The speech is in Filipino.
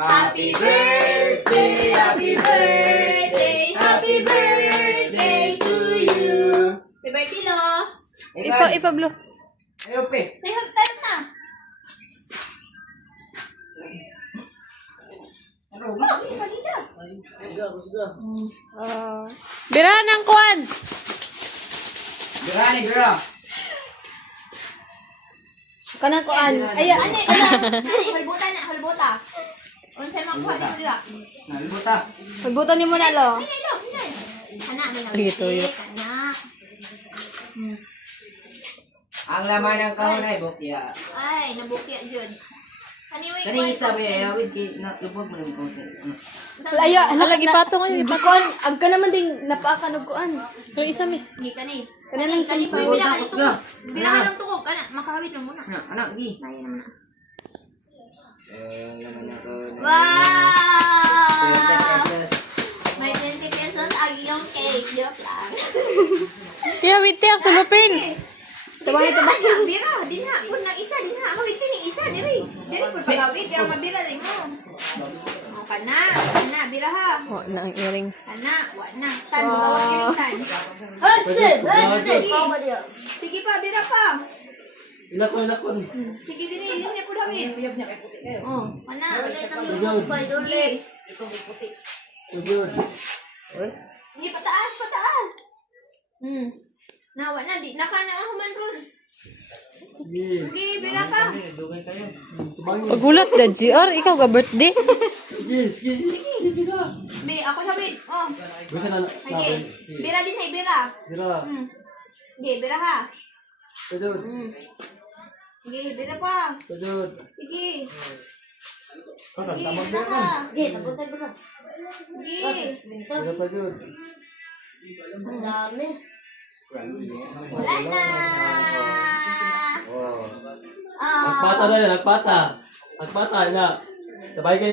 Happy birthday, happy birthday, happy birthday to you. Happy birthday, Lo. Ipablo. Ayaw, pe. Tayo na. Bira ng kuwan. Bira ni, bira. Kanang kuwan. Ayan, ani, halbuta. Unsay makuha ni Bira? Nalimuta. Pagbuto ni mo na, Lo. Kana, may Ay, tuyo. kana. Ang laman ng kahon ay bukya. Ay, nabukya jud. Kaniway Kani isa ba ayawid kay lubog mo ng konti. Ayo, halagi patong ayo. Kuan, agka naman ding napakanog kuan. Pero isa mi. Gi kani. Kana lang Kani pa Bukod Bira na, ka bukod tungog. na. Bira ka ng tungog, kana makahawid na muna. Anak, gi. Naya naman na. Laman na ko. Wow! May 20 pesos ang iyong cake. Joke lang. Kaya wite ang sulupin. Sabay ito ba? Bira, dinha. Kung nang isa, dinha. Mawiti ng isa, diri. Diri po pagawid. Kaya mabira rin mo. O, kana. Kana, bira ha. Oh, na ang earring. Kana, wala na. Tan, bawang iring tan. Sige pa, bira pa. Ilakon. Sige, diri. Yun na po namin. Piyab niya kay puti kayo. O, kana. Sige. Ujud. Hindi, pataas. Nawa na, di. Naka na human ron. Sige, bira pa. Dugay kayo. Pagulat na, GR. Ikaw ka birthday. Bi, ako sabit. Oh. Sige. Bira din, hay, bira. Sige, bira ha. Sige, bira pa. Sige. Sige, bira ha. Sige, tabutan bira. Sige. Ang dami. Wala na. Nagpata na yan, nagpata na. Sabay kayo.